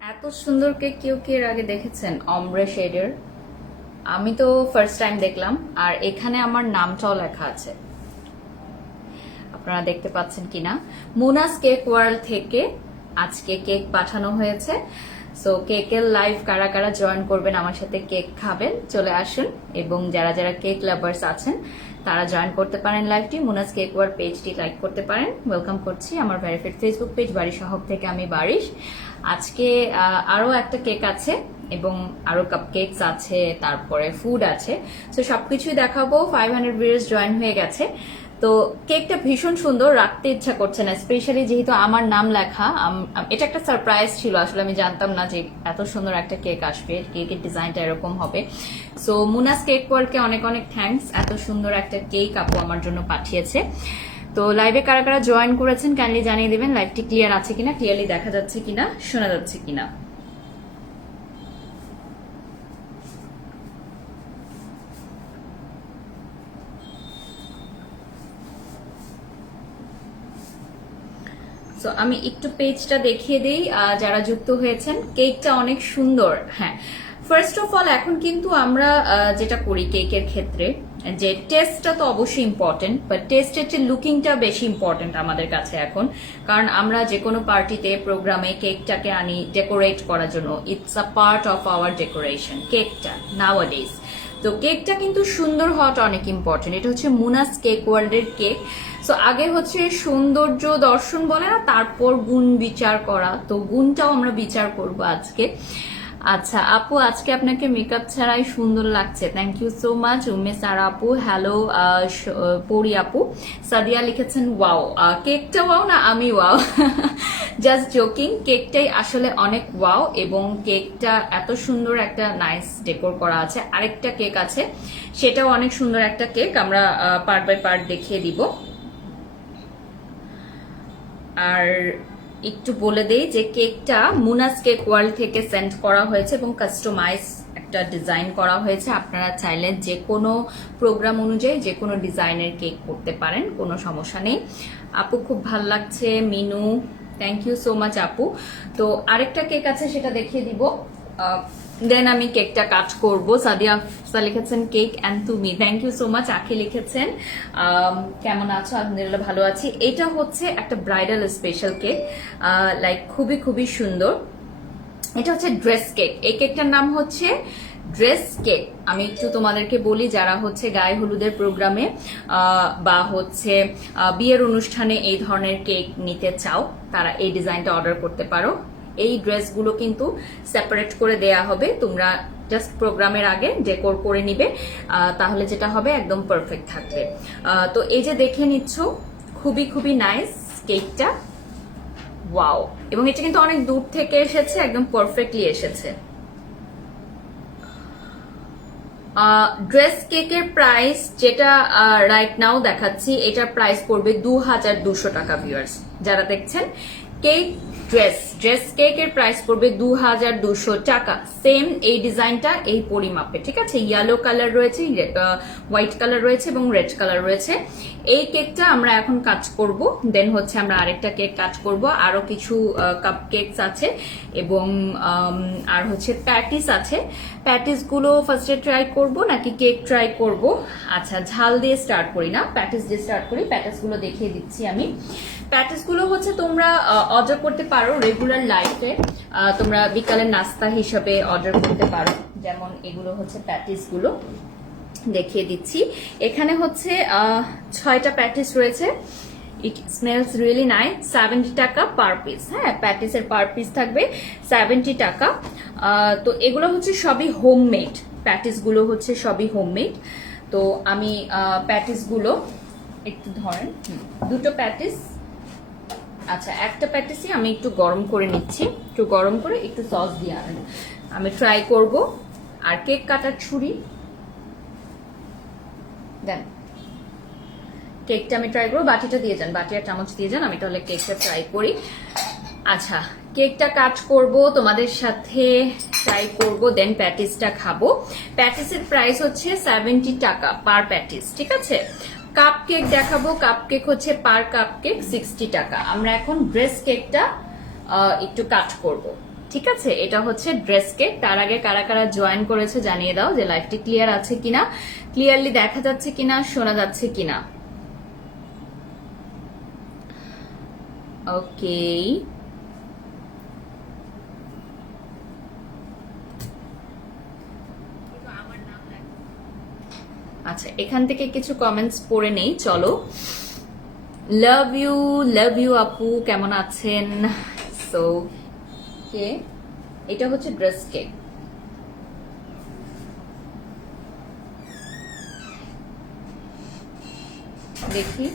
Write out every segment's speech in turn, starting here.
এত সুন্দর কেক কেউ কি এর আগে দেখেছেন? অমব্রে শেডের। আমি তো ফার্স্ট টাইম দেখলাম। আর এখানে আমার নামটাও লেখা আছে, আপনারা দেখতে পাচ্ছেন কিনা। মুনাস কেক ওয়ার্ল্ড থেকে আজকে কেক পাঠানো হয়েছে। সো কেকের লাইভ কারা কারা জয়েন করবেন, আমার সাথে কেক খাবেন, চলে আসুন। এবং যারা যারা কেক লাভার্স আছেন তারা জয়েন করতে পারেন লাইভটি। মুনাস কেক ওয়ার্ল্ড পেজটি লাইক করতে পারেন। ওয়েলকাম করছি আমার ভেরিফাইড ফেসবুক পেজ বারিশ শহর থেকে। আমি বারিশ। আজকে আরো একটা কেক আছে এবং আরো কাপ কেকস আছে, তারপরে ফুড আছে। সো সবকিছুই দেখাবো। 500 ভিউয়ার্স জয়েন হয়ে গেছে। তো কেকটা ভীষণ সুন্দর, রাখতে ইচ্ছা করছে না, স্পেশালি যেহেতু আমার নাম লেখা। এটা একটা সারপ্রাইজ ছিল, আসলে আমি জানতাম না যে এত সুন্দর একটা কেক আসবে, কেকের ডিজাইনটা এরকম হবে। সো মুনাস কেক ওয়ার্ল্ডকে অনেক অনেক থ্যাঙ্কস, এত সুন্দর একটা কেক আপু আমার জন্য পাঠিয়েছে। তো লাইভে কারা কারা জয়েন করেছেন কাইন্ডলি জানিয়ে দিবেন লাইভটি ক্লিয়ার আছে কিনা, ক্লিয়ারলি দেখা যাচ্ছে কিনা, শোনা যাচ্ছে কিনা। সো আমি একটু পেজটা দেখিয়ে দিই যারা যুক্ত হয়েছেন। কেকটা অনেক সুন্দর। হ্যাঁ, ফার্স্ট অফ অল এখন কিন্তু আমরা যেটা করি কেকের ক্ষেত্রে, যে টেস্টটা তো অবশ্যই ইম্পর্টেন্ট, বাট টেস্টের চেয়ে লুকিংটা বেশি ইম্পর্টেন্ট আমাদের কাছে এখন। কারণ আমরা যে কোনো পার্টিতে, প্রোগ্রামে কেকটাকে আনি ডেকোরেট করার জন্য। It's a part of our decoration কেকটা নাওয়াডেজ। তো কেকটা কিন্তু সুন্দর হওয়াটা অনেক ইম্পর্টেন্ট। এটা হচ্ছে মুনাস কেক ওয়ার্ল্ডের কেক। সো আগে হচ্ছে সৌন্দর্য দর্শন বলে না, তারপর গুণ বিচার করা। তো গুণটাও আমরা বিচার করব আজকে। আচ্ছা আপু, আজকে আপনাকে মেকআপ ছাড়াই সুন্দর লাগছে, থ্যাংক ইউ সো মাচ। উমে সারা আপু, হ্যালো। পরি আপু। সাদিয়া লিখেছেন ওয়াও। কেকটা ওয়াও না, আমি ওয়াও। জাস্ট জোকিং, কেকটাই আসলে অনেক ওয়াও। এবং কেকটা এত সুন্দর একটা নাইস ডেকোর করা আছে। আরেকটা কেক আছে, সেটাও অনেক সুন্দর একটা কেক, আমরা পার্ট বাই পার্ট দেখিয়ে দিব। আর একটু বলে দেই যে কেকটা মুনাস কেক ওয়ার্ল্ড থেকে সেন্ড করা হয়েছে এবং কাস্টমাইজ একটা ডিজাইন করা হয়েছে। আপনারা চাইলে যে কোনো প্রোগ্রাম অনুযায়ী যে কোনো ডিজাইনের কেক করতে পারেন, কোনো সমস্যা নেই। আপু খুব ভাল লাগছে, Minu, thank you so much আপু। তো আরেকটা কেক আছে, সেটা দেখিয়ে দিব, দেন আমি কেকটা কাট করব। সাদিয়া আফসা লিখেছেন কেক অ্যান্ড তুমি, থ্যাংক ইউ সো মাচ। আখি লিখেছেন কেমন আছো? আলহামদুলিল্লাহ ভালো আছি। এটা হচ্ছে একটা ব্রাইডাল স্পেশাল কেক, লাইক খুবই খুবই সুন্দর। এটা হচ্ছে ড্রেস কেক। এই কেকটার নাম হচ্ছে ড্রেস কেক। আমি একটু তোমাদেরকে বলি, যারা হচ্ছে গায়ে হলুদের প্রোগ্রামে বা হচ্ছে বিয়ের অনুষ্ঠানে এই ধরনের কেক নিতে চাও, তারা এই ডিজাইনটা অর্ডার করতে পারো। এই ড্রেসগুলো কিন্তু সেপারেট করে দেয়া হবে, তোমরা জাস্ট প্রোগ্রামের আগে ডেকোর করে নিবে, তাহলে যেটা হবে একদম পারফেক্ট থাকবে। তো এই যে দেখে নিচ্ছ, খুবই খুবই নাইস কেকটা, ওয়াও। এবং এটা কিন্তু অনেক দূর থেকে এসেছে, একদম পারফেক্টলি এসেছে। ড্রেস কেকের প্রাইস যেটা রাইট নাও দেখাচ্ছি, এটার প্রাইস পড়বে 2200 টাকা। ভিউয়ার্স যারা দেখছেন, কেক ড্রেস কেকের প্রাইস পড়বে 2200 টাকা। সেম এই ডিজাইনটা এই পরিমাপে, ঠিক আছে। ইয়েলো কালার রয়েছে, হোয়াইট কালার রয়েছে এবং রেড কালার রয়েছে। এই কেকটা আমরা এখন কাজ করব, দেন হচ্ছে আমরা আরেকটা কেক কাজ করব। আরো কিছু কাপ কেকস আছে এবং আর হচ্ছে প্যাটিস আছে। প্যাটিস গুলো ফার্স্টে ট্রাই করব নাকি কেক ট্রাই করব? আচ্ছা, ঝাল দিয়ে স্টার্ট করি না, প্যাটিস দিয়ে স্টার্ট করি। প্যাটিস গুলো দেখিয়ে দিচ্ছি আমি। প্যাটিস গুলো হচ্ছে তোমরা অর্ডার করতে পারো রেগুলার লাইফে, তোমরা বিকালের নাস্তা হিসাবে অর্ডার করতে পারো। যেমন এগুলো হচ্ছে প্যাটিস গুলো, দেখিয়ে দিচ্ছি। এখানে হচ্ছে 6টা প্যাটিস রয়েছে। It smells really nice. 70 টাকা পার পিস। হ্যাঁ, প্যাটিসের পার পিস থাকবে 70 টাকা। তো এগুলো হচ্ছে সবই হোমমেড, প্যাটিস গুলো হচ্ছে সবই হোমমেড। তো আমি প্যাটিস গুলো একটু ধরেন, দুটো প্যাটিস, আচ্ছা একটা প্যাটিসই আমি একটু গরম করে নিচ্ছি, একটু গরম করে একটু সস দিয়ে আনেন, আমি ট্রাই করব। আর কেক কাটার ছুরি দেন, কেকটা আমি ট্রাই করবো। বাটিটা দিয়ে যান, বাটি আর চামচ দিয়ে যান, আমি তাহলে কেকটা ট্রাই করি। আচ্ছা, কেকটা কাট করব, তোমাদের সাথে ট্রাই করব, দেন প্যাটিসটা খাবো। প্যাটিসের প্রাইস হচ্ছে 70 টাকা পার প্যাটিস, ঠিক আছে। কাপ কেক দেখাবো, কাপ কেক হচ্ছে পার কাপ কেক 60 টাকা। আমরা এখন ড্রেস কেকটা একটু কাট করব। ঠিক আছে, এটা হচ্ছে ড্রেস কেক। তার আগে কারা কারা জয়েন করেছে জানিয়ে দাও যে লাইভটি ক্লিয়ার আছে কিনা, ক্লিয়ারলি দেখা যাচ্ছে কিনা, শোনা যাচ্ছে কিনা। ওকে, আচ্ছা এখান থেকে কিছু কমেন্টস পড়ে নেই, চলো। লাভ ইউ আপু, কেমন আছেন? সো কে, এটা হচ্ছে ড্রেস কেক। দেখি,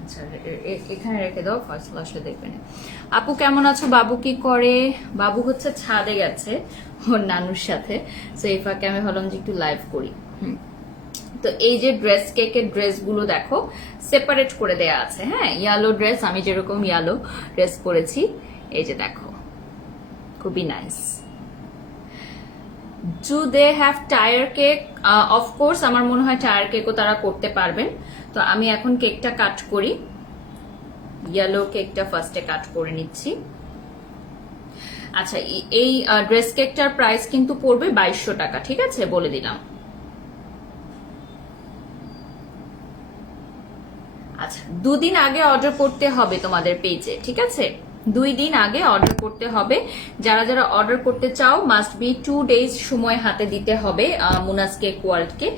আচ্ছা এখানে রেখে দাও, ফার্স্ট ক্লাসে দেখবেন। আপু কেমন আছো? বাবু কি করে? বাবু হচ্ছে ছাদে গেছে ওর নানুর সাথে, সো এই ফাঁকে আমি ভাবলাম যে একটু লাইভ করি। তো এই যে ড্রেস কেকের ড্রেসগুলো দেখো সেপারেট করে দেয়া আছে। হ্যাঁ, ইয়েলো ড্রেস, আমি যেরকম ইয়েলো ড্রেস পরেছি, এই যে দেখো, খুবই nice. Do they have tier cake? Of course আমার মনে হয় টায়ার কেকও তারা করতে পারবেন। তো আমি এখন কেকটা কাট করি, ইয়েলো কেকটা ফার্স্টে কাট করে নিচ্ছি। আচ্ছা, এই ড্রেস কেকটার প্রাইস কিন্তু পড়বে 2200 টাকা, ঠিক আছে, বলে দিলাম। আচ্ছা, 2 দিন আগে অর্ডার করতে হবে তোমাদের পেজে, ঠিক আছে, 2 দিন আগে অর্ডার করতে হবে। যারা যারা অর্ডার করতে চাও মাস্ট বি 2 ডেজ সময় হাতে দিতে হবে মুনাস কেক ওয়ার্ল্ডকে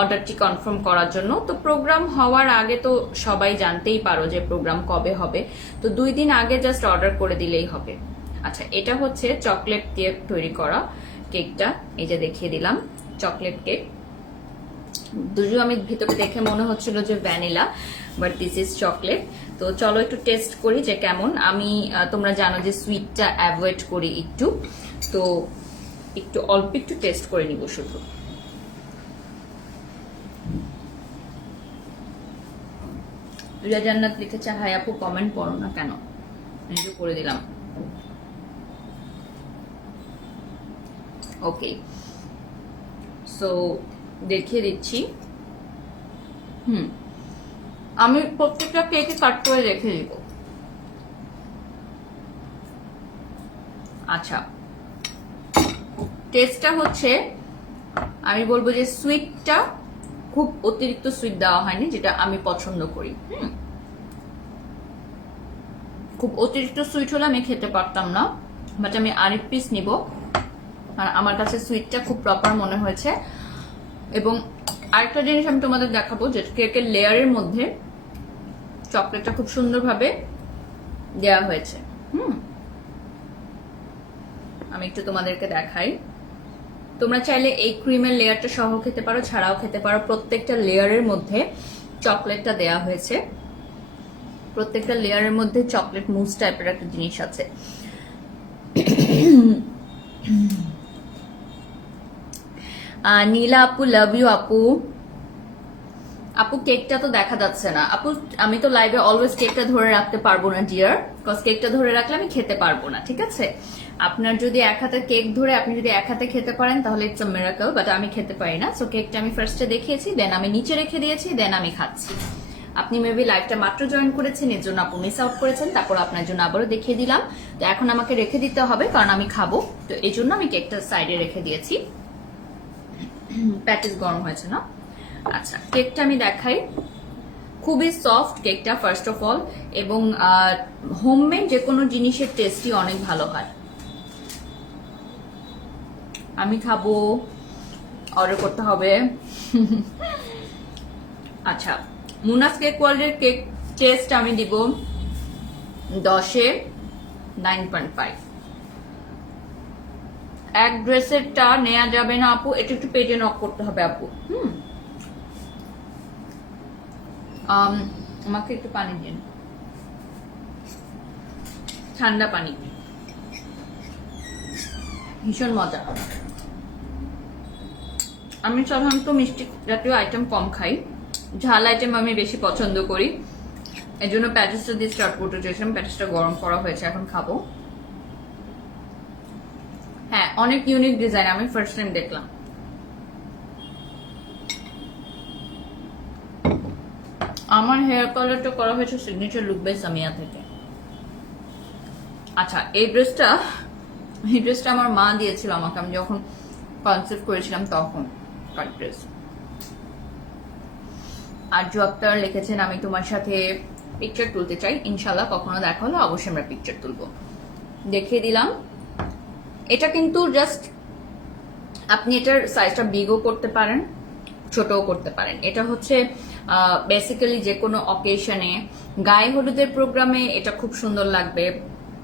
অর্ডারটি কনফার্ম করার জন্য। তো প্রোগ্রাম হওয়ার আগে তো সবাই জানতেই পারো যে প্রোগ্রাম কবে হবে, তো 2 দিন আগে জাস্ট অর্ডার করে দিলেই হবে। আচ্ছা, এটা হচ্ছে চকলেট দিয়ে তৈরি করা কেকটা, এই যে দেখিয়ে দিলাম চকলেট কেক। যদিও আমি ভিতরে দেখে মনে হচ্ছিল যে vanilla, but this is chocolate. তো চলো একটু টেস্ট করি যে কেমন। আমি তোমরা জানো যে সুইটটা অ্যাভয়েড করি একটু, তো একটু অল্প একটু টেস্ট করে নিব শুধু। রিয়া জান্নাত লিখেছে হাই আপু, কমেন্ট পড়ো না কেন? নিজে করে দিলাম। ওকে, সো দেখিয়ে দিচ্ছি। আমি প্রত্যেকটা কেকে কাট করে রেখে দিব। আচ্ছা, টেস্টটা হচ্ছে আমি বলবো যে সুইটটা খুব অতিরিক্ত সুইট দেওয়া হয়নি, যেটা আমি পছন্দ করি। খুব অতিরিক্ত সুইট হলে আমি খেতে পারতাম না, বাট আমি আরেক পিস নিব, আর আমার কাছে সুইটটা খুব প্রপার মনে হয়েছে। এবং আরেকটা জিনিস আমি তোমাদের দেখাবো, যে কেকের লেয়ারের মধ্যে চকলেটটা খুব সুন্দরভাবে দেওয়া হয়েছে। আমি একটু তোমাদেরকে দেখাই। তোমরা চাইলে এই ক্রিমের লেয়ারটা সহ খেতে পারো, ছাড়াও খেতে পারো। প্রত্যেকটা লেয়ারের মধ্যে চকলেটটা দেওয়া হয়েছে, প্রত্যেকটা লেয়ারের মধ্যে চকলেট মুস টাইপের একটা জিনিস আছে। নীলা আপু, লাভ ইউ আপু। আপু কেকটা তো দেখা যাচ্ছে না আপু, আমি তো লাইভে অলওয়েজ কেকটা ধরে রাখতে পারবো না ডিয়ার, বিকজ কেকটা ধরে রাখলে আমি খেতে পারবো না, ঠিক আছে। আপনার যদি এক হাতে কেক ধরে আপনি যদি এক হাতে খেতে পারেন তাহলে ইটস আ মিরাকল, বাট আমি খেতে পারি না। সো কেকটা আমি ফার্স্টে দেখিয়েছি, দেন আমি নিচে রেখে দিয়েছি, দেন আমি খাচ্ছি। আপনি মেবি লাইভটা মাত্র জয়েন করেছেন, এর জন্য আপু মিস আউট করেছেন, তারপর আপনার জন্য আবারও দেখিয়ে দিলাম। তো এখন আমাকে রেখে দিতে হবে কারণ আমি খাবো, তো এই জন্য আমি কেকটা সাইডে রেখে দিয়েছি। প্যাটিস গরম হয়েছে না? আচ্ছা, কেকটা আমি দেখাই। খুবই সফট কেকটা ফার্স্ট অফ অল, এবং হোমমেড যে কোনো জিনিসের টেস্টই অনেক ভালো হয়। আমি খাবো, অর্ডার করতে হবে। আচ্ছা, মুনাস কেক ওয়ার্ল্ডের কেক টেস্ট আমি দিব 10-এ 9.5। এক ড্রেসেরটা নেওয়া যাবে না আপু, এটা একটু পেজে নক করতে হবে আপু। আমাকে একটু পানি দিন, ঠান্ডা পানি, ভীষণ মজা। আমি সাধারণত মিষ্টি জাতীয় আইটেম কম খাই, ঝাল আইটেম আমি বেশি পছন্দ করি, এই জন্য প্যাটিসটা দিয়ে স্টার্ট করতে চেয়েছিলাম। প্যাটিসটা গরম করা হয়েছে, এখন খাবো। হ্যাঁ, অনেক ইউনিক ডিজাইন, আমি ফার্স্ট টাইম দেখলাম। আমার হেয়ার কালারটা করা হয়েছে সিগনেচার লুক বাই সামিয়া থেকে। আচ্ছা, এই ড্রেসটা আমার মা দিয়েছিল আমাকে, আমি যখন কনসেপ্ট করেছিলাম তখন ড্রেস। আর জো আক্তার লিখেছেন আমি তোমার সাথে পিকচার তুলতে চাই, ইনশাল্লাহ কখনো দেখা হলে অবশ্যই আমরা পিকচার তুলবো। দেখিয়ে দিলাম। এটা কিন্তু জাস্ট আপনি এটার সাইজটা বিগও করতে পারেন, ছোটও করতে পারেন। এটা হচ্ছে বেসিক্যালি যে কোনো অকেশনে, গায়ে হলুদের প্রোগ্রামে এটা খুব সুন্দর লাগবে,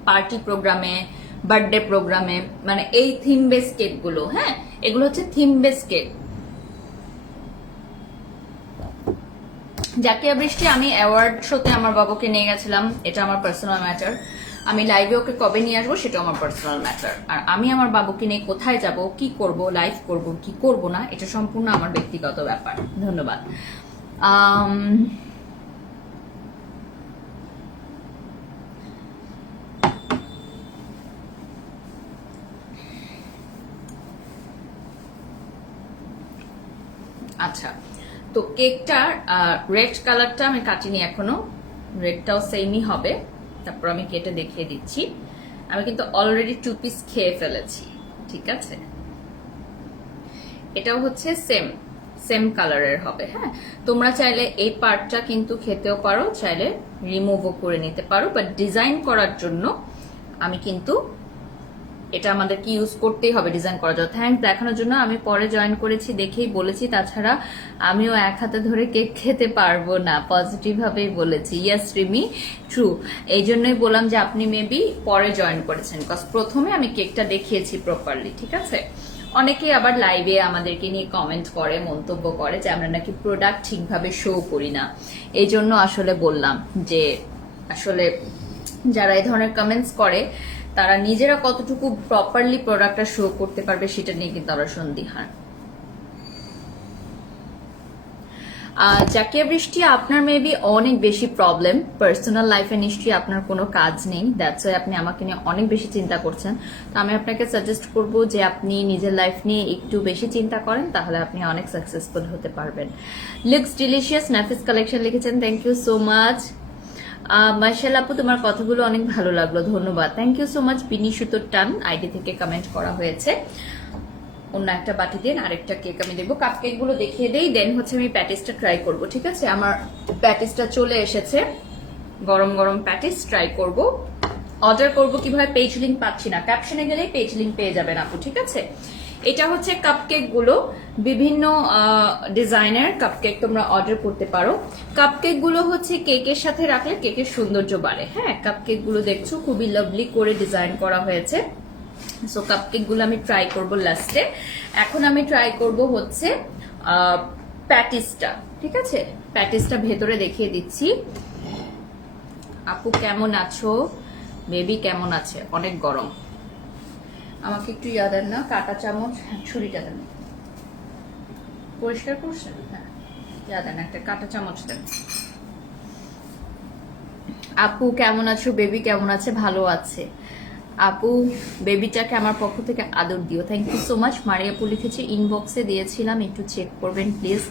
পার্টি প্রোগ্রামে, বার্থডে প্রোগ্রামে, মানে এই থিম বেস কেক গুলো, হ্যাঁ এগুলো হচ্ছে থিম বেস কেক। জাকিয়া বৃষ্টি আমি অ্যাওয়ার্ড শোতে আমার বাবাকে নিয়ে গেছিলাম, এটা আমার পার্সোনাল ম্যাটার। আমি লাইভে ওকে কবে নিয়ে আসবো সেটা আমার পার্সোনাল ম্যাটার। আর আমি আমার বাবুকে নিয়ে কোথায় যাব, কি করব, লাইভ করব কি করব না, এটা সম্পূর্ণ আমার ব্যক্তিগত ব্যাপার। ধন্যবাদ। আচ্ছা, তো কেকটার রেড কালারটা আমি কাটিনি এখনো, রেডটাও সেমই হবে, তারপর আমি কেটে দেখিয়ে দিচ্ছি। আমি কিন্তু অলরেডি 2 পিস খেয়ে ফেলেছি, ঠিক আছে। এটাও হচ্ছে সেম কালারের হবে। হ্যাঁ, তোমরা চাইলে এই পার্টটা কিন্তু খেতেও পারো, চাইলে রিমুভও করে নিতে পারো, বাট ডিজাইন করার জন্য আমি কিন্তু এটা আমাদেরকে ইউজ করতেই হবে ডিজাইন করার জন্য। থ্যাঙ্কস দেখানোর জন্য। আমি পরে জয়েন করেছি দেখেই বলেছি, তাছাড়া আমিও এক হাতে ধরে কেক খেতে পারবো না, পজিটিভ ভাবেই বলেছি। ইয়াস রিমি, ট্রু। এই জন্যই বললাম যে আপনি মেবি পরে জয়েন করেছেন, বিকজ প্রথমে আমি কেকটা দেখিয়েছি প্রপারলি, ঠিক আছে। অনেকে আবার লাইভে আমাদেরকে নিয়ে কমেন্ট করে, মন্তব্য করে যে আমরা নাকি প্রোডাক্ট ঠিকভাবে শো করি না। এই জন্য আসলে বললাম যে আসলে যারা এই ধরনের কমেন্টস করে তারা নিজেরা কতটুকু প্রপারলি প্রোডাক্টটা শো করতে পারবে সেটা নিয়ে কিন্তু আমরা সন্দিহান। জাকিয়া বৃষ্টি, আপনার মেবি অনেক বেশি প্রবলেম পার্সোনাল লাইফে, নিশ্চয়ই আপনার কোনো কাজ নেই, দ্যাটস ওয়াই আপনি আমাকে নিয়ে অনেক বেশি চিন্তা করছেন। তো আমি আপনাকে সাজেস্ট করব যে আপনি নিজের লাইফ নিয়ে একটু বেশি চিন্তা করেন, তাহলে আপনি অনেক সাকসেসফুল হতে পারবেন। লুকস ডিলিশিয়াস নাফিস কালেকশন লিখেছেন, থ্যাংক ইউ সো মাচ। মাশাআল্লাহ আপু, তোমার কথাগুলো অনেক ভালো লাগলো, ধন্যবাদ। Thank you so much. বিনি সুতোর টান আইডি থেকে কমেন্ট করা হয়েছে। অন্য একটা বাটি দিন, আরেকটা কেক আমি দেখবো। কাপ কেক গুলো দেখিয়ে দেই, দেন হচ্ছে আমি প্যাটিসটা ট্রাই করব, ঠিক আছে। আমার প্যাটিসটা চলে এসেছে, গরম গরম প্যাটিস ট্রাই করব। অর্ডার করব কিভাবে, পেজ লিঙ্ক পাচ্ছি না, ক্যাপশনে গেলেই পেজ লিঙ্ক পেয়ে যাবেন আপু, ঠিক আছে। এটা হচ্ছে কাপকেক গুলো, বিভিন্ন ডিজাইনের কাপকেক তোমরা অর্ডার করতে পারো। কাপকেক গুলো হচ্ছে কেকের সাথে রাখলে কেকের সৌন্দর্য বাড়ে। হ্যাঁ, কাপকেক গুলো দেখছো খুবই লাভলি করে ডিজাইন করা হয়েছে। সো কাপকেক গুলো আমি ট্রাই করব লাস্টে। এখন আমি ট্রাই করব হচ্ছে প্যাটিসটা, ঠিক আছে। প্যাটিসটা ভেতরে দেখিয়ে দিচ্ছি। আপু কেমন আছো, বেবি কেমন আছে, অনেক গরম। আমাকে একটু ইয়া দেন না, কাটা চামচ, ছুরিটা দেন, পরিষ্কার করছেন, হ্যাঁ ইয়া দেন, একটা কাটা চামচ দেন। আপু কেমন আছো, বেবি কেমন আছে, ভালো আছে আপু। বেবিটাকে আমার পক্ষ থেকে আদর দিও, থ্যাংক ইউ সো মাচ। মারিয়াপু লিখেছে, ইনবক্সে দিয়েছিলাম, একটু চেক করবেন প্লিজ।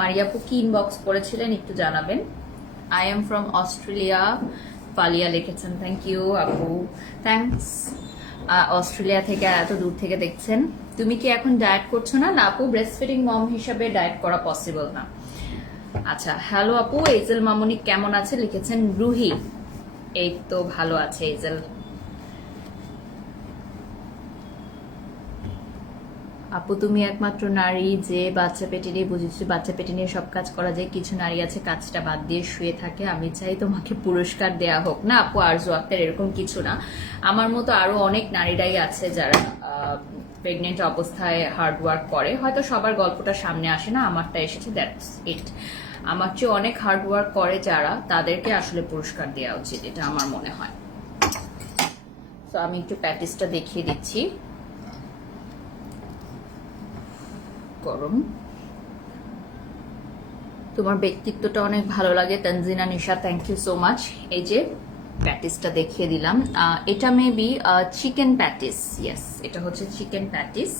মারিয়াপু কি ইনবক্স করেছিলেন একটু জানাবেন। I am from Australia, Palia লিখেছেন, থ্যাংক ইউ আপু, থ্যাংকস। অস্ট্রেলিয়া থেকে এত দূর থেকে দেখছেন। তুমি কি এখন ডায়েট করছো না? না আপু, ব্রেস্ট ফিডিং মম হিসাবে ডায়েট করা পসিবল না। আচ্ছা, হ্যালো আপু, এজেল মামুনি কেমন আছে লিখেছেন রুহি। এই তো ভালো আছে এজেল। আপু তুমি একমাত্র নারী যে বাচ্চা পেটে নিয়ে, বুঝেছি বাচ্চা পেটে নিয়ে সব কাজ করা যায়, কিছু নারী আছে কাজটা বাদ দিয়ে শুয়ে থাকে, আমি চাই তোমাকে পুরস্কার দেয়া হোক। না আপু, আরজু আক্তার এরকম কিছু না, আমার মতো আরো অনেক নারীরাই আছে যারা প্রেগনেন্ট অবস্থায় হার্ড ওয়ার্ক করে, হয়তো সবার গল্পটা সামনে আসে না, আমারটা এসেছে, দ্যাটস ইট। আমার চেয়ে অনেক হার্ড ওয়ার্ক করে যারা, তাদেরকে আসলে পুরস্কার দেওয়া উচিত, এটা আমার মনে হয়। তো আমি একটু প্যাটিসটা দেখিয়ে দিচ্ছি। গরম। তোমার ব্যক্তিত্বটা অনেক ভালো লাগে তানজিনা নিশা, থ্যাংক ইউ সো মাচ। এই যে প্যাটিসটা দেখিয়ে দিলাম, এটা মেবি চিকেন প্যাটিস, ইয়েস এটা হচ্ছে চিকেন প্যাটিস।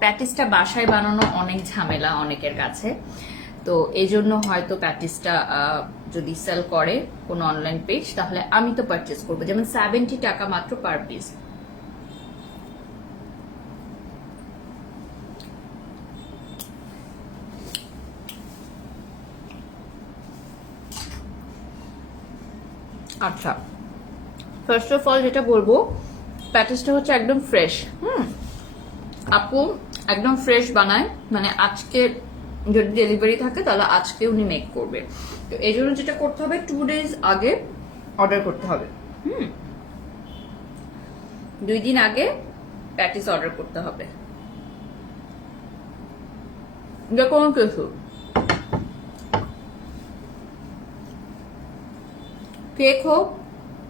প্যাটিসটা বাসায় বানানো অনেক ঝামেলা অনেকের কাছে, তো এই জন্য হয়তো প্যাটিসটা যদি সেল করে কোনো অনলাইন পেজ তাহলে আমি তো পারচেস করবো, যেমন 70 টাকা মাত্র পার পিস। আচ্ছা, ফার্স্ট অফ অল যেটা বলবো, প্যাটিসটা হচ্ছে একদম ফ্রেশ। আপু একদম ফ্রেশ বানায়, মানে আজকে যদি ডেলিভারি থাকে তাহলে আজকে উনি মেক করবে। তো এই জন্য যেটা করতে হবে, 2 ডেজ আগে অর্ডার করতে হবে। 2 দিন আগে প্যাটিস অর্ডার করতে হবে। যে কোনো কিছু, কেক হোক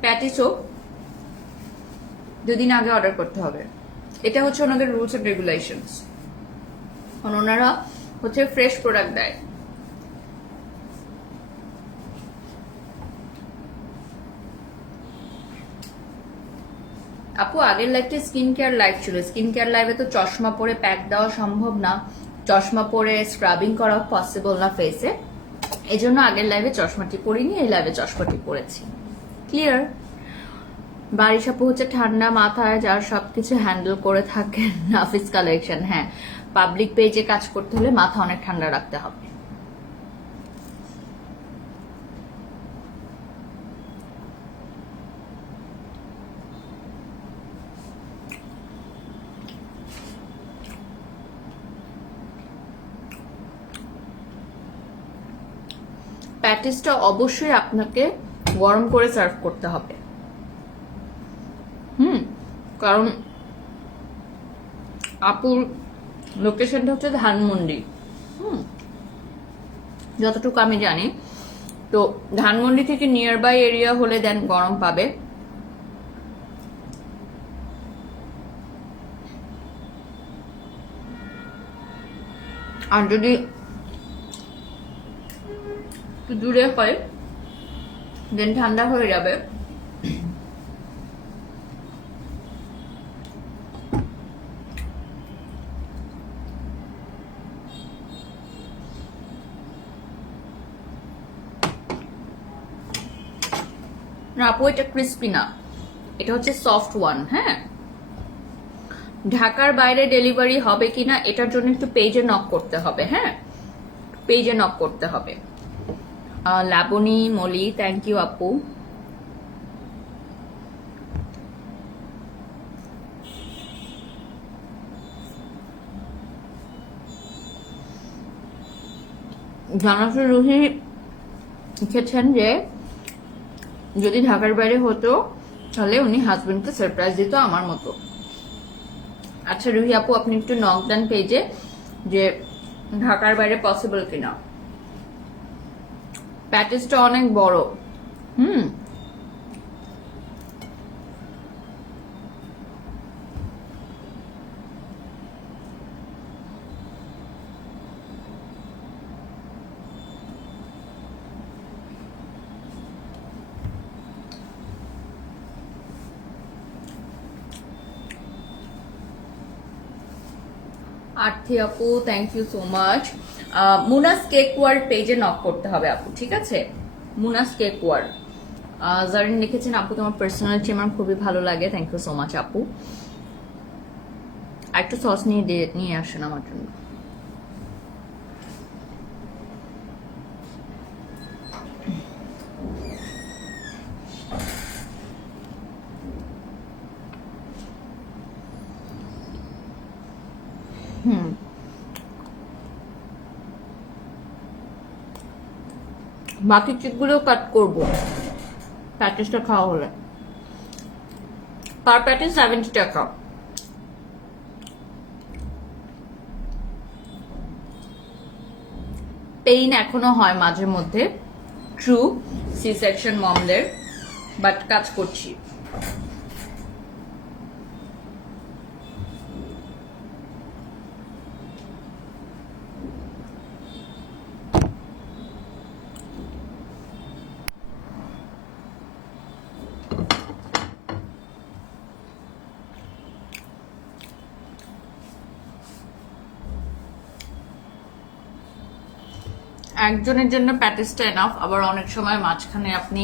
প্যাটিস হোক, 2 দিন আগে অর্ডার করতে হবে। এটা হচ্ছে ওনাদের রুলস এন্ড রেগুলেশনস। ওনারা হচ্ছে ফ্রেশ প্রোডাক্ট দেয়। আপু আগের লাইফটা স্কিন কেয়ার লাইফ ছিল। স্কিন কেয়ার লাইফে তো চশমা পরে প্যাক দেওয়া সম্ভব না, চশমা পরে স্ক্রাবিং করা পসিবল না ফেসে, এই জন্য আগের লাইভে চশমাটি পরিনি, এই লাইভে চশমাটি পরেছি। ক্লিয়ার? বারিশ আপু হচ্ছে ঠান্ডা মাথায় যার সবকিছু হ্যান্ডেল করে থাকেন নাফিস কালেকশন। হ্যাঁ, পাবলিক পেজে কাজ করতে হলে মাথা অনেক ঠান্ডা রাখতে হবে। প্যাটিসটা অবশ্যই আপনাকে গরম করে সার্ভ করতে হবে। কারণ আপুর লোকেশনটা হচ্ছে ধানমন্ডি, যতটুকু আমি জানি। তো ধানমন্ডি থেকে নিয়ার বাই এরিয়া হলে দেন গরম পাবে। আর যদি দূরে হয় দেন ঠান্ডা হয়ে যাবে। না আপু, এটা ক্রিস্পি না, এটা হচ্ছে সফট ওয়ান। হ্যাঁ, ঢাকার বাইরে ডেলিভারি হবে কিনা এটার জন্য একটু পেজে নক করতে হবে। হ্যাঁ, পেজে নক করতে হবে। লাবণী মলি, থ্যাংক ইউ আপু। জানাসু রুহি লিখেছেন যে যদি ঢাকার বাইরে হতো তাহলে উনি হাজবেন্ডকে সারপ্রাইজ দিত আমার মতো। আচ্ছা রুহি আপু, আপনি একটু নক দেন পেজে যে ঢাকার বাইরে পসিবল কিনা। প্যাকেজটা অনেক বড়। আর্থি আপু, থ্যাংক ইউ সো মাচ। মুনাস কেক ওয়ার্ল্ড পেজে নক করতে হবে আপু, ঠিক আছে? মুনাস কেক ওয়ার্ল্ড। জারিন লিখেছেন আপু তোমার পার্সোনালিটি আমার খুবই ভালো লাগে, থ্যাংক ইউ সো মাচ আপু। আর একটু সস নিয়ে আসেন আমার জন্য। বাকি চিপগুলো কাট করবো প্যাকেজটা খাওয়া হলে। পার প্যাকেজ 70 টাকা। পেইন এখনো হয় মাঝে মধ্যে, ট্রু, সি সেকশন মমদের, বাট কাজ করছি। একজনের জন্য প্যাটিসটা এনাফ, আবার অনেক সময় মাঝখানে আপনি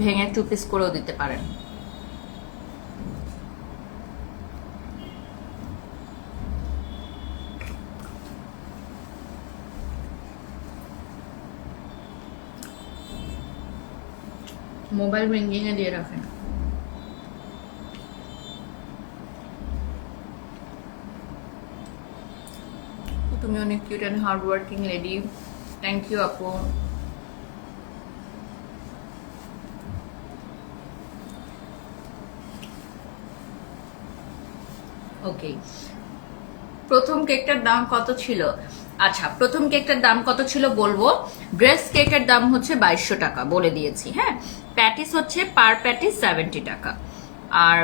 ভেঙে 2 পিস করেও দিতে পারেন। মোবাইল রিঙ্গিং এ দিয়ে রাখেন। তুমি অনেক cute and hard working lady. Thank you আপু। ওকে, প্রথম কেকটার দাম কত ছিল? আচ্ছা, প্রথম কেকটার দাম কত ছিল বলবো। ড্রেস কেকের দাম হচ্ছে 2200 টাকা, বলে দিয়েছি। হ্যাঁ, প্যাটিস হচ্ছে পার প্যাটিস 70 টাকা। আর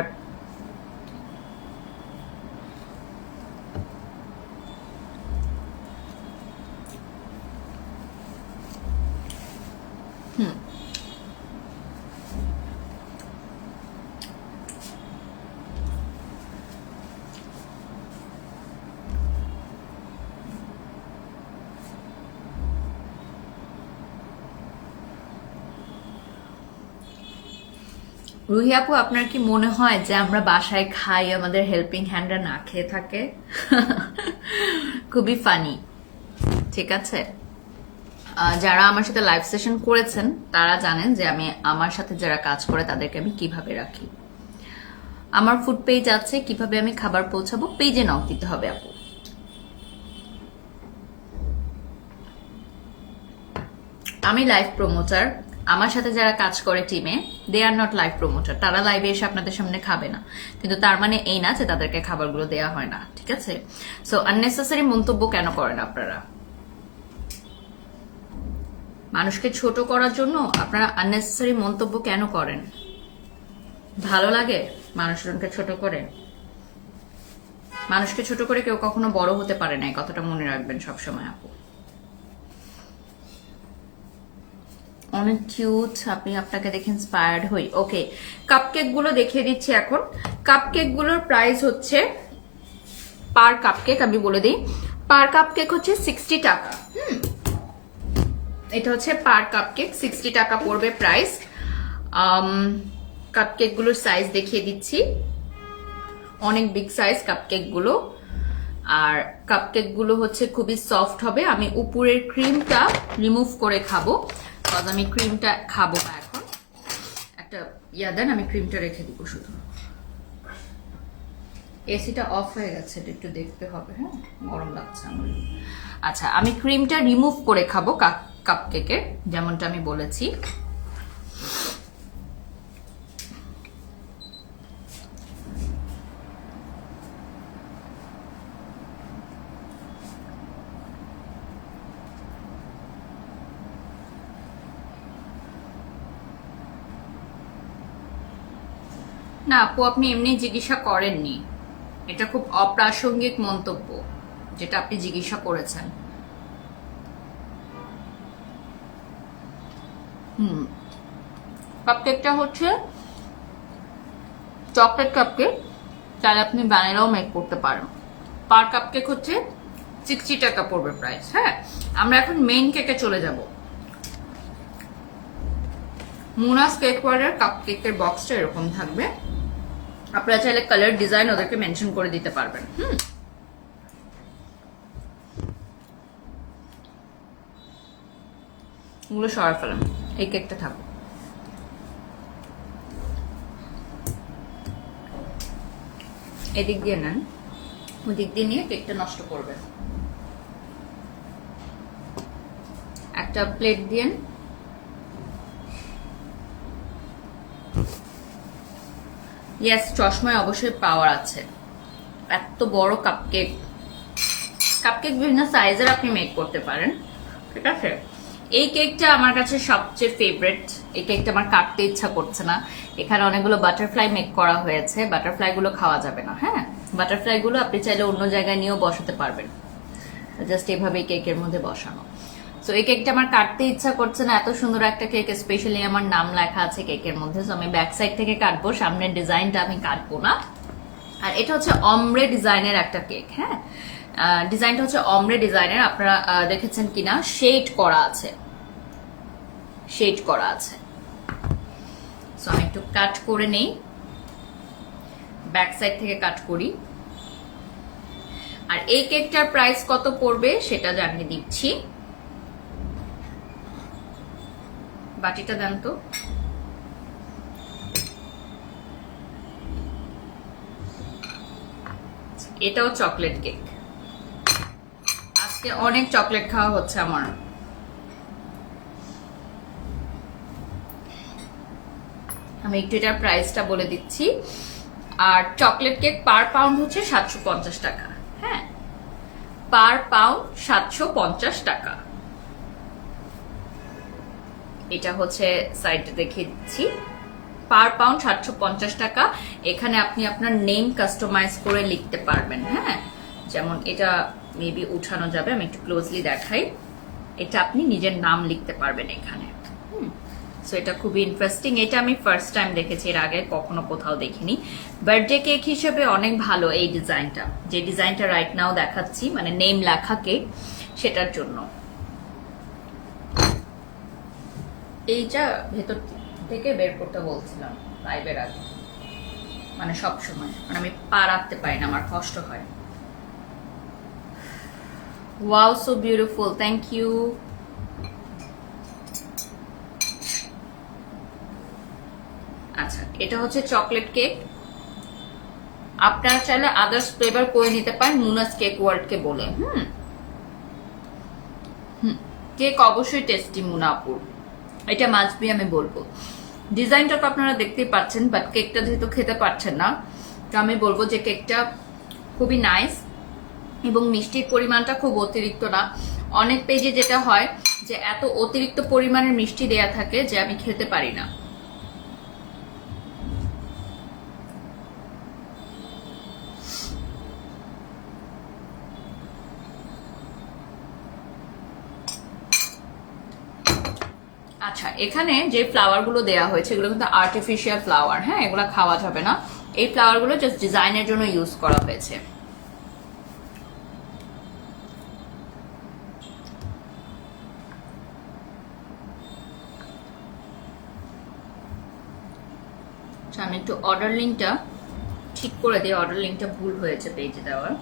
রুহি আপু, আপনার কি মনে হয় যে আমরা বাসায় খাই, আমাদের হেল্পিং হ্যান্ডরা না খেয়ে থাকে? খুবই ফানি। ঠিক আছে, যারা আমার সাথে লাইভ সেশন করেছেন তারা জানেন যে আমি আমার সাথে যারা কাজ করে তাদেরকে আমি কিভাবে রাখি। আমার ফুড পেজ আছে, কিভাবে আমি খাবার পৌঁছাবো, পেজে নক দিতে হবে আপু। আমি লাইভ প্রমোটার, আমার সাথে যারা কাজ করে টিমে, দে আর নট লাইভ প্রমোটার। তারা লাইভে এসে আপনাদের সামনে খাবে না, কিন্তু তার মানে এই না যে তাদেরকে খাবারগুলো দেওয়া হয় না। ঠিক আছে, সো আননেসেসারি মন্তব্য কেন করেন আপনারা? মানুষকে ছোট করার জন্য আপনারা আননেসেসারি মন্তব্য কেন করেন? ভালো লাগে মানুষজনকে ছোট করে? মানুষকে ছোট করে কেউ কখনো বড় হতে পারে না, এই কথাটা মনে রাখবেন সবসময় আপু। অনেক কিউট আপনি, আপনাকে দেখে ইন্সপায়ার্ড হই। ওকে, কাপকেক গুলো দেখিয়ে দিচ্ছি এখন। কাপকেক গুলোর প্রাইস হচ্ছে, পার কাপকেক আমি বলে দিই, পার কাপকেক হচ্ছে 60 টাকা। এটা হচ্ছে পার কাপকেক 60 টাকা পড়বে প্রাইস। কাপকেক গুলোর সাইজ দেখিয়ে দিচ্ছি, অনেক বিগ সাইজ কাপকেক গুলো। আর কাপকেক গুলো হচ্ছে খুবই সফট হবে। আমি উপরের ক্রিমটা রিমুভ করে খাবো, কারণ আমি ক্রিমটা খাবো না এখন। একটা ইয়া দেন, আমি ক্রিমটা রেখে দিব শুধু। এসিটা অফ হয়ে গেছে, এটা একটু দেখতে হবে। হ্যাঁ, গরম লাগছে আমার। আচ্ছা, আমি ক্রিমটা রিমুভ করে খাবো কাপকেকে, যেমনটা আমি বলেছি। না আপু, আপনি এমনি জিজ্ঞাসা করেননি, এটা খুব অপ্রাসঙ্গিক মন্তব্য যেটা আপনি জিজ্ঞাসা করেছেন। কাপকেকটা হচ্ছে চকলেট কাপকেক, তাহলে আপনি ভ্যানিলাও মেক করতে পারেন। পার কাপকেক হচ্ছে 60 টাকা পড়বে প্রাইস। হ্যাঁ, আমরা এখন মেইন কেকে চলে যাব। মুনাস কেক ওয়ার্ল্ডের কাপকেকের বক্সটা এরকম থাকবে। আপনারা চাইলে কালার ডিজাইন ওদেরকে মেনশন করে দিতে পারবেন। ওগুলো সরা ফেলাম, এই কেকটা থাকবে। এদিক দিয়ে নেন, ওই দিক দিয়ে নিয়ে কেকটা নষ্ট করবেন। একটা প্লেট দিয়ে ইয়েস, চশমায় অবশ্যই পাওয়ার আছে। এত বড় কাপকেক, কাপকেক বিভিন্ন সাইজের আপনি মেক করতে পারেন। ঠিক আছে, এই কেকটা আমার কাছে সবচেয়ে ফেভারিট। এই কেকটা আমার কাটতে ইচ্ছা করছে না। এখানে অনেকগুলো বাটারফ্লাই মেক করা হয়েছে, বাটারফ্লাই গুলো খাওয়া যাবে না। হ্যাঁ, বাটারফ্লাই গুলো আপনি চাইলে অন্য জায়গায় নিয়েও বসাতে পারবেন, জাস্ট এভাবে কেকের মধ্যে বসানো। সো এই কেকটা আমার কাটতে ইচ্ছা করছে না, এত সুন্দর একটা কেক, স্পেশালি আমার নাম লেখা আছে কেকের মধ্যে। সো আমি ব্যাক সাইড থেকে কাটবো, সামনের ডিজাইনটা আমি কাটবো না। আর এটা হচ্ছে অমব্রে ডিজাইনের একটা কেক। হ্যাঁ, ডিজাইনটা হচ্ছে অমরে ডিজাইনের, আপনারা দেখেছেন কিনা, শেড করা আছে, শেড করা আছে। সো আমি একটু কাট করে নেই, ব্যাক সাইড থেকে কাট করি। আর এই কেকটার প্রাইস কত পড়বে সেটা জানিয়ে দিচ্ছি। বাটিটা দেন তো। এটাও চকলেট কেক। আজকে অনেক চকলেট খাওয়া হচ্ছে আমার। আমি একটু এটার প্রাইসটা বলে দিচ্ছি। আর চকলেট কেক পার পাউন্ড হচ্ছে 750 টাকা। হ্যাঁ, পার পাউন্ড 750 টাকা। এটা হচ্ছে সাইডে দেখিয়ে দিচ্ছি, পার পাউন্ড 750 টাকা। এখানে আপনি আপনার নেম কাস্টমাইজ করে লিখতে পারবেন। হ্যাঁ, যেমন এটা মেবি উঠানো যাবে, আমি একটু ক্লোজলি দেখাই। এটা আপনি নিজের নাম লিখতে পারবেন এখানে। সো এটা খুবই ইন্টারেস্টিং। এটা আমি ফার্স্ট টাইম দেখেছি, এর আগে কখনো কোথাও দেখিনি। বার্থডে কেক হিসেবে অনেক ভালো এই ডিজাইনটা, যে ডিজাইনটা রাইট নাও দেখাচ্ছি, মানে নেম লেখা কেক, সেটার জন্য। এইটা ভেতর থেকে বের করতে বলছিলাম লাইভের আগে, মানে সব সময়, মানে আমি পা রাখতে পারি না, আমার কষ্ট হয়। Wow, so beautiful, thank you. আচ্ছা, এটা হচ্ছে চকলেট কেক। আপনারা চাইলে আদার্স ফ্লেভার করে নিতে পারেন মুনাস কেক ওয়ার্ল্ডকে বলে। কেক অবশ্যই টেস্টি মুনাপুর, এটা মাস্ট বি আমি বলবো। ডিজাইনটা তো আপনারা দেখতেই পাচ্ছেন, বাট কেকটা যেহেতু খেতে পাচ্ছেন না, তো আমি বলবো যে কেকটা খুবই নাইস এবং মিষ্টির পরিমাণটা খুব অতিরিক্ত না। অনেক পেজে যেটা হয় যে এত অতিরিক্ত পরিমাণের মিষ্টি দেয়া থাকে যে আমি খেতে পারি না। আচ্ছা, এখানে যে ফ্লাওয়ার গুলো দেওয়া হয়েছে এগুলো কিন্তু আর্টিফিশিয়াল ফ্লাওয়ার। হ্যাঁ, এগুলো খাওয়া যাবে না। এই ফ্লাওয়ার গুলো জাস্ট ডিজাইনের জন্য ইউজ করা হয়েছে। আমি একটু অর্ডার লিঙ্কটা ঠিক করে দিই, অর্ডার লিঙ্কটা ভুল হয়েছে পেজে দেওয়ার।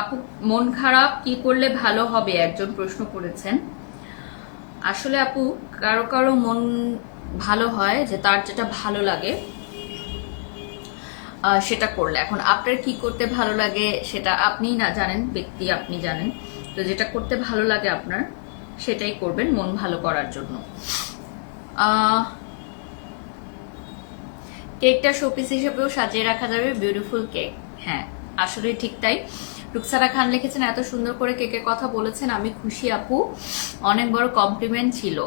আপু মন খারাপ কি করলে ভালো হবে একজন প্রশ্ন করেছেন। আসলে আপু কারো কারো মন ভালো হয় যে তার যেটা ভালো লাগে সেটা করলে। এখন আপনার কি করতে ভালো লাগে সেটা আপনিই না জানেন, ব্যক্তি আপনি জানেন। তো যেটা করতে ভালো লাগে আপনার সেটাই করবেন মন ভালো করার জন্য। কেকটা শোপিস হিসেবেও সাজিয়ে রাখা যাবে, বিউটিফুল কেক। হ্যাঁ, আসলে ঠিক তাই। রুকসারা খান লিখেছেন এত সুন্দর করে কেকের কথা বলেছেন, আমি খুশি আপু, অনেক বড় কমপ্লিমেন্ট ছিল।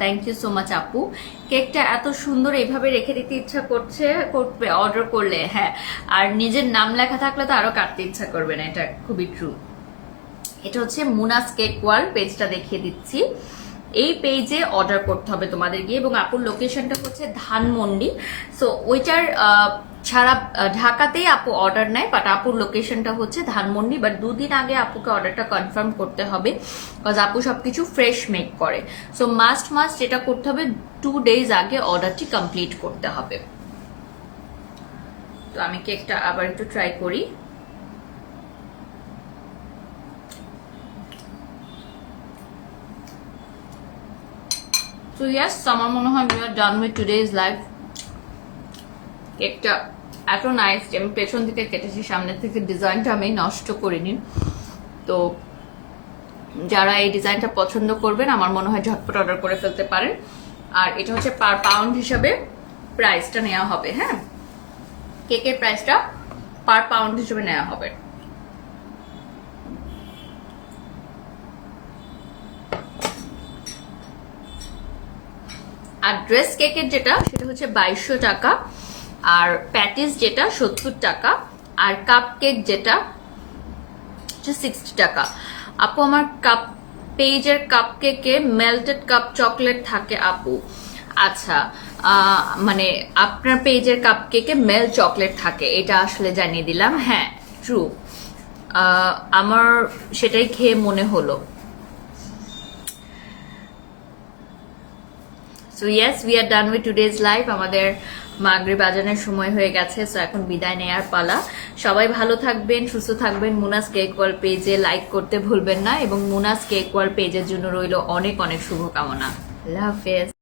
থ্যাংক ইউ সো মাচ আপু। কেকটা এত সুন্দর, এইভাবে রেখে দিতে ইচ্ছা করবে অর্ডার করলে। হ্যাঁ, আর নিজের নাম লেখা থাকলে তো আরো কাটতে ইচ্ছা করবে না, এটা খুবই ট্রু। এটা হচ্ছে মুনাস কেক ওয়ার্ল্ড, পেজটা দেখিয়ে দিচ্ছি। এই পেজে অর্ডার করতে হবে তোমাদের গিয়ে, এবং আপুর লোকেশনটা হচ্ছে ধানমন্ডি। সো ওইটার ছাড়া ঢাকাতেই আপু অর্ডার নেয়, বাট আপুর লোকেশনটা হচ্ছে ধানমন্ডি। বাট 2 দিন আগে আপুকে অর্ডারটা কনফার্ম করতে হবে, বিকজ আপু সবকিছু ফ্রেশ মেক করে। সো মাস্ট যেটা করতে হবে, 2 ডেজ আগে অর্ডারটি কমপ্লিট করতে হবে। তো আমি কেকটা আবার একটু ট্রাই করি। So yes, আমার মনে হয় we are done with today's live. কেকটা এত নাইস যে আমি পেছন থেকে কেটেছি, সামনের থেকে ডিজাইনটা আমি নষ্ট করিনি। তো যারা এই ডিজাইনটা পছন্দ করবেন আমার মনে হয় ঝটপট অর্ডার করে ফেলতে পারেন। আর এটা হচ্ছে পার পাউন্ড হিসাবে প্রাইসটা নেওয়া হবে। হ্যাঁ, কেকের প্রাইসটা পার পাউন্ড হিসেবে নেওয়া হবে। আর ড্রেস কেকের যেটা সেটা হচ্ছে 2200 টাকা, আর প্যাটিস যেটা 70 টাকা, আর কাপ কেক যেটা 60 টাকা। আপু আমার কাপ পেজের কাপ কেকে মেল্টেড কাপ চকলেট থাকে আপু। আচ্ছা, মানে আপনার পেজের কাপ কেকে মেল চকলেট থাকে, এটা আসলে জানিয়ে দিলাম। হ্যাঁ, ট্রু। আমার সেটাই খেয়ে মনে হলো। So yes, we are done with today's live. আমাদের মাগরিব আজানের সময় হয়ে গেছে, সো এখন বিদায় নেয়ার পালা। সবাই ভালো থাকবেন, সুস্থ থাকবেন। মুনাস কেক ওয়ার্ল্ড পেজে লাইক করতে ভুলবেন না, এবং মুনাস কেক ওয়ার্ল্ড পেজের জন্য রইল অনেক অনেক শুভকামনা। আল্লাহ হাফেজ।